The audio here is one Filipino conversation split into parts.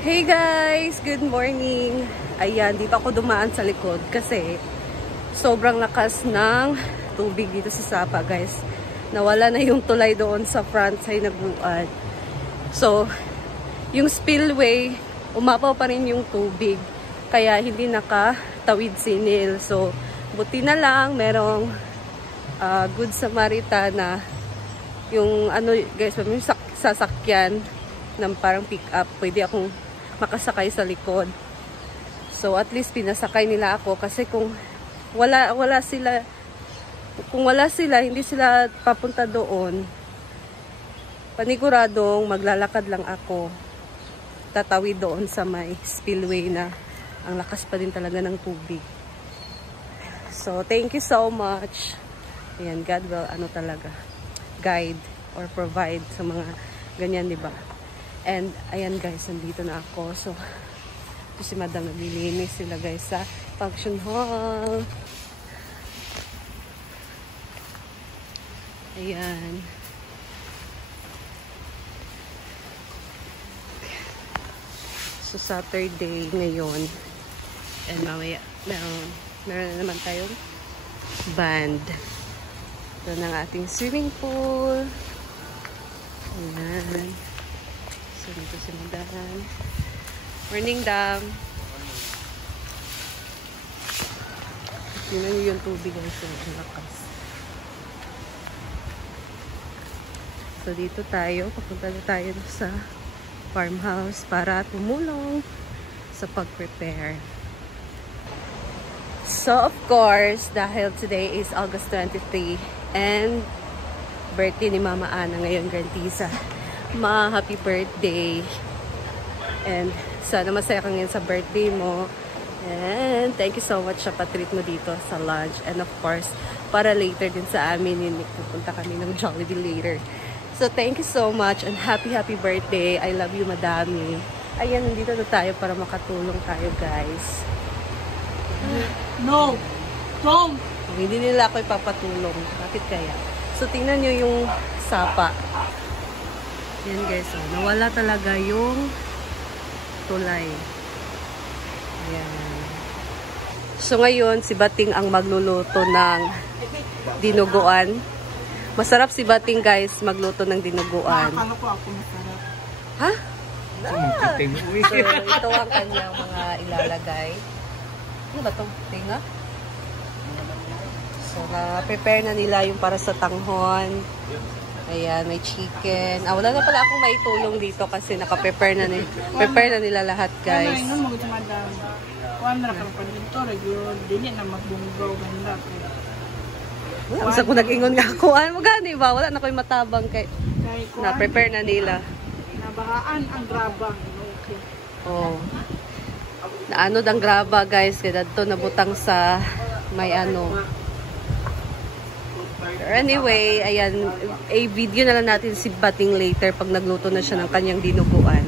Hey guys! Good morning! Ayan, dito ako dumaan sa likod kasi sobrang lakas ng tubig dito sa Sapa, guys. Nawala na yung tulay doon sa front side ng Buad. So, yung spillway, umapaw pa rin yung tubig. Kaya hindi nakatawid si Neil. So, buti na lang merong Good Samaritan na yung ano guys, yung sasakyan ng parang pick up. Pwede akong makasakay sa likod. So at least pinasakay nila ako kasi kung wala sila, hindi sila papunta doon, paniguradong maglalakad lang ako. Tatawid doon sa may spillway na ang lakas pa din talaga ng tubig. So thank you so much. Ayan, God will talaga guide or provide sa mga ganyan, di ba? And ayan guys, nandito na ako. So ito si Madam, naglilinis sila guys sa function hall. Ayan. So Saturday ngayon. And mamaya meron na naman tayong band. Ito ng ating swimming pool. Ayan. So dito si Madam. Morning, Dam. Tingnan niyo yung tubig guys, ang lakas. So dito tayo, papunta na tayo sa farmhouse para tumulong sa pag-prepare. So of course, dahil today is August 23 and birthday ni Mama Ana ngayon, Grantisa. Ma, happy birthday. And sana masaya ka ngayon sa birthday mo. And thank you so much sa patreat mo dito sa lunch. And of course, para later din sa amin, pupunta kami ng Jollibee later. So thank you so much and happy birthday. I love you, madami. Ayan, nandito na tayo para makatulong tayo, guys. No! Don't! Hindi nila ako ipapatulong. Bakit kaya? So tingnan nyo yung sapa. Yan guys, nawala talaga yung tulay. Ayan. So ngayon, si Bating ang magluluto ng dinuguan. Masarap si Bating guys, magluto ng dinuguan. Akala ko ako masarap. Ha? So ito ang kanyang mga ilalagay. Ano ba ito? Tinga? So na-prepare na nila yung para sa tanghon. Ayan, may chicken. Wala na pala akong maitulong dito kasi naka-prepare na, prepare na nila lahat, guys. Ano, mga madam. Kuhan na ka pa dito. Regular, dili na magbunggaw. Ganda. Basta ko nag-ingon nga ako. Ano mo gani ba? Wala na ko yung matabang kay na-prepare na nila. Nabahaan ang graba. Okay. Oh. Naanod ang graba, guys. Kaya dito nabutang sa may ano. Anyway, ayan, video na lang natin si Bating later pag nagluto na siya ng kanyang dinuguan.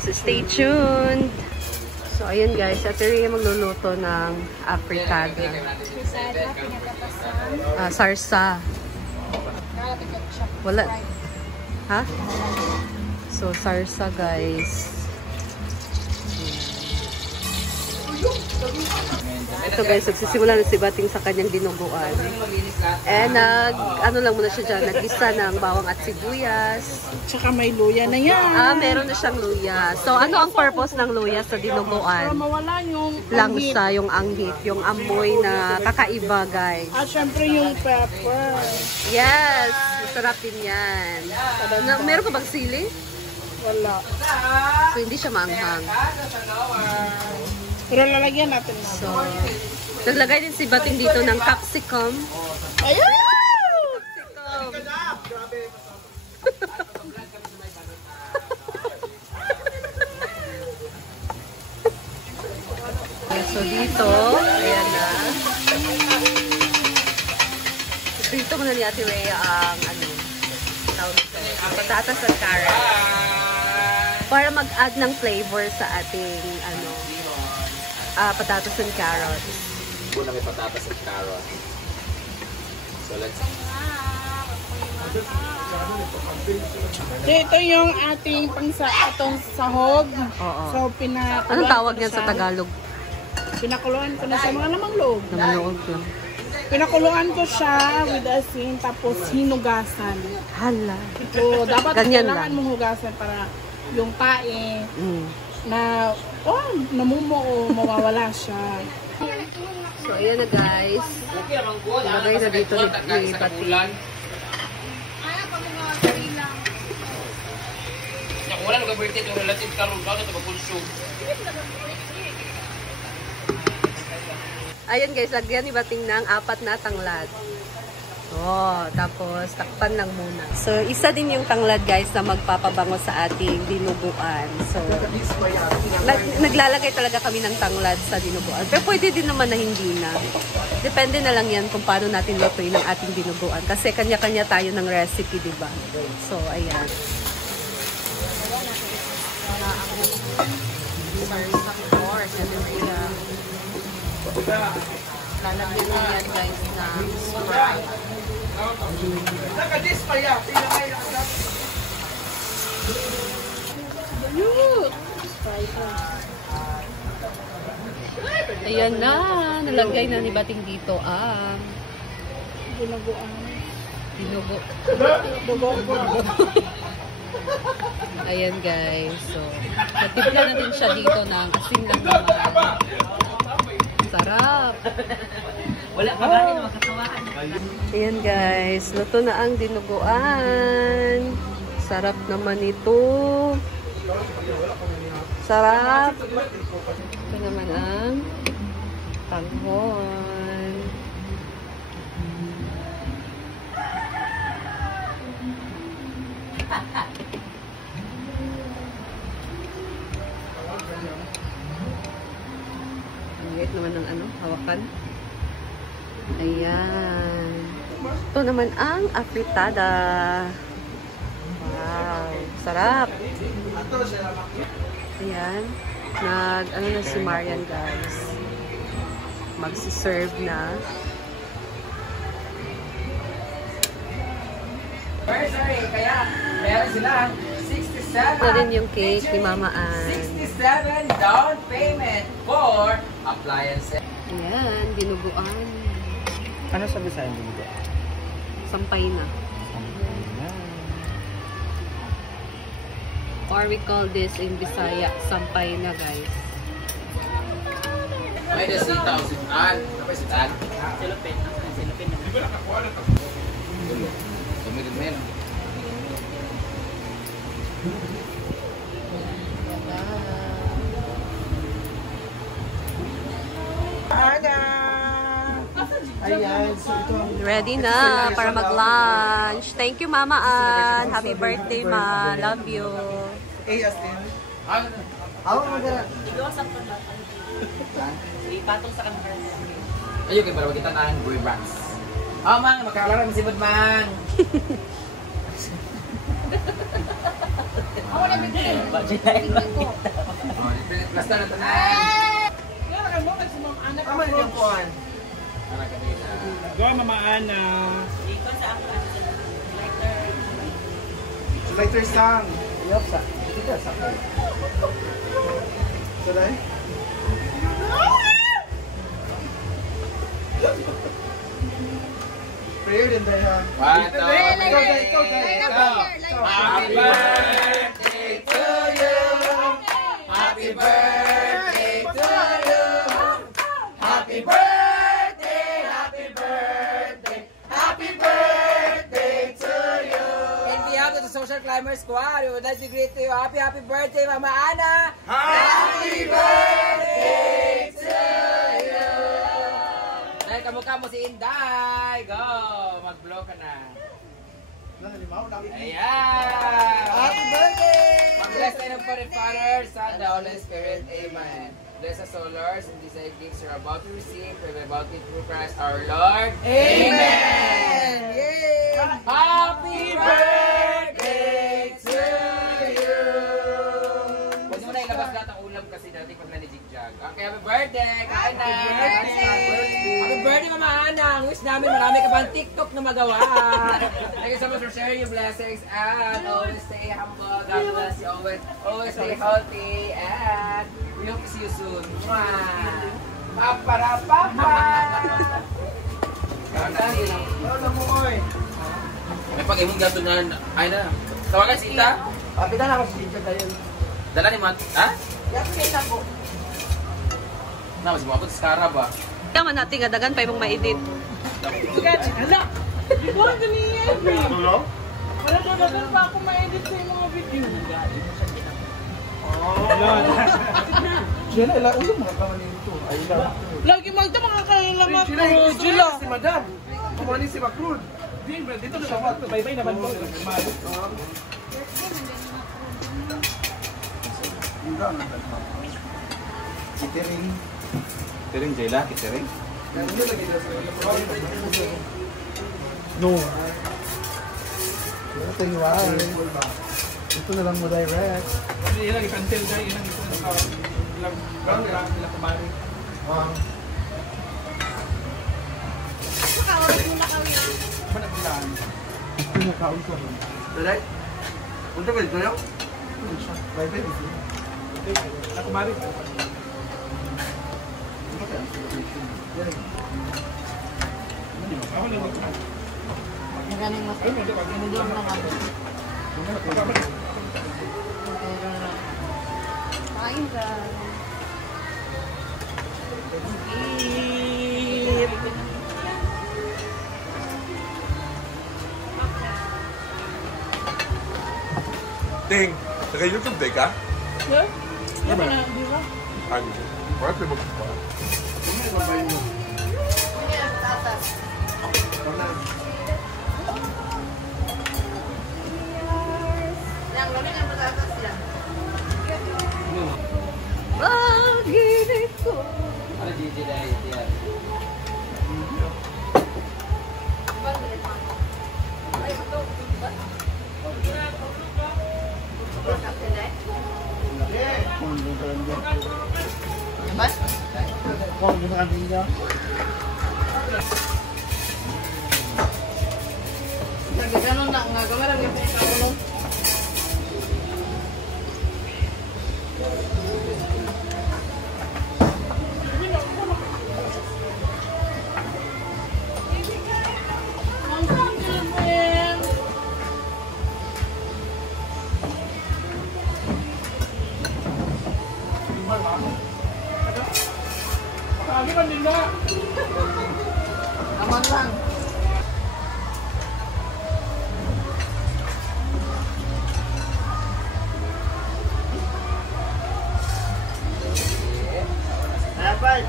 So, stay tuned! So, ayan guys, sa Teria magluluto ng afritada. Sarsa. Wala. Ha? So, sarsa guys. Ito guys, nagsisimula na si Bating sa kanyang dinuguan. And ano lang muna siya dyan, nag-isa ng bawang at sibuyas. Tsaka may luya na yan. Meron na siyang luya. So ano ang purpose ng luya sa Para dinuguan? mawala yung Langsa, yung anghit, yung amoy na kakaiba guys. at syempre yung pepper. Yes! Masarap din yan. Meron ka bang sili? Wala. So hindi siya maanghang. Pero lalagyan natin na. So, naglagay din si Bating dito ng capsicum. Ayan! So dito, ayan na. Dito muna ni Ate Rhea ang patatas at carrot. Para mag-add ng flavor sa ating patatas and carrots. Una may patatas at carrot. So let's So, ito yung ating atong sahog. Oo. So, pinakuluan Anong tawag ko niyan sa siya. Tagalog? Pinakuluan ko na sa mga lamang loob. Namaloob lang. Pinakuluan ko siya with asin, tapos hinugasan. Hala. So, dapat Ganyan kailangan lang. mong hugasan para yung tae Mm. na, namumuo, mawawala siya. So, ayan na guys. Ilagay na dito ni Bating. Wala nang birthday to relative karon daw na pagkonsume. Ayan guys, lagyan ni Bating ng 4 na tanglad. Oh, tapos takpan lang muna. So, isa din yung tanglad guys na magpapabango sa ating dinuguan. So, naglalagay talaga kami ng tanglad sa dinuguan. Pero pwede din naman na hindi na. Depende na lang yan kung paano natin lutuin ang ating dinuguan. Kasi kanya-kanya tayo ng recipe, diba? So, ayan. Lalagyan mo yan guys na Sprite. Ayan na, nalagay na ni Bating dito ang Dinuguan. dinugo. Dinuguan. Ayan guys, so natimpla na din siya dito ng asin lang naman. Sarap! Wala pa ba rin makatawaan. Ayan guys, luto na ang dinuguan. Sarap naman ito. Sarap! Ito naman ang tanghon. Ang liit naman ng hawakan. Ayan. Ito naman ang afritada. Wow. Sarap. Ayan. Na si Marian guys. Magsiserve na. Sorry, kaya meron sila 67. Ito rin yung cake ni Mama Ann. 67 down payment for appliances. Ayan, dinuguan. Ano sabi sa inyo dito? Sampay na. Or we call this in Bisaya, sampay na guys. May na sitaw, sitan. Apa sitan? Silupin. Silupin. Di ba nakakuha na ito? Sumilid mo yan. Ayan, so ito. Ready na para mag-lunch. Thank you, Mama Ann. Happy birthday, Ma. Love you. Ayun, kaya para makita na ang boy bands. Oh, man, magkakalaro ng sibod, man. Ako na bigyan. Plasta na ito na. Tama yung kuhan. Anak kanina. Go, Mama Ana. Lighter sang. Yup, sa. Dito sa. Salay. Prayer din tayo ha. One, two, Go, three, go, guys. go. Happy birthday to you. Happy birthday to you. Happy birthday, happy birthday, happy birthday to you. In behalf of the Social Climber Squad, we would like to greet you. Happy birthday, Mama Ana. Happy birthday to you. Dahil kamukha mo si Inday. Go, mag-blow ka na. Ayan. Happy birthday! Mag-bless tayo ng Father, Son, the Holy Spirit. Amen. Bless us, O Lord, and these gifts you're about to receive, for we're about to through Christ our Lord. Amen! Yay! Happy birthday to you! Huwag mo na ilabas lahat ang ulam kasi dati pag nanijigjag. Okay, happy birthday! Kain na! Happy birthday, Mama Anang! Wish namin marami ka bang TikTok na magawa. Thank you so much for sharing your blessings and always stay humble. God bless you. Always stay healthy and we hope to see you soon. Mwah! Paparapapa! May pag-imong gato na, ay na. Tawagan si Ita? Pati na ako si Tita kayo. Dala ni Mat, ha? Yapo sa ita ko. Na, mas mabot sa Kara ba? Kama natin nga dagan pa imong ma-edit. Sketch. Hala. Di ba ang ganyan? Ano? Wala doon pa ako ma-edit sa mga video. Sila, ilang ulo mga kamanin ito. Ay, ilang. Lagi magda makakailamak ko. Sila, si Madam. Kumanin si Macron. Dito na siya. Bye-bye naman po. Kitering. Kitering, Jayla? Kitering? No. Ito yung ito na lang mo direct. Hindi lang ipantil dahil yun ang ito ilang kumari. Ito na kaon ko. Direct? Punta ba dito yun? Bye-bye. Kumari. Ako lang ito. Magaling mas ini. Medium lang ako. Kain ka. Ting, naka-YouTube day ka? Yeah? Di ba na? Di ba? Ano? Wala pa mo pa. Yang loling ang patatas sila. Pag-ibig ko. Ano Gigi dahil yan? Mas? Kung ano ang niya? Nagaganon na nga gamar ang pinakaulong. Lagi man din na. Aman lang. Bye-bye.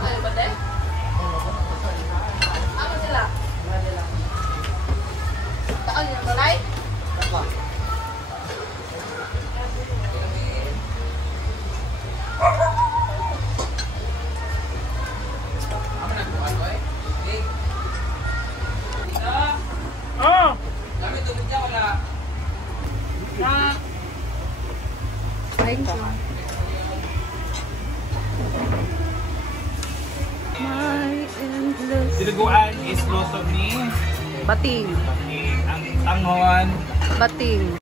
Ano ba din? Ano sila? Taon yung balay? Ako nagbuhan ko eh. Hey. Oh! Kami tubig niya wala. Kain ka. My endless Diluguan is luto ni bating. ang tanghon. Bating.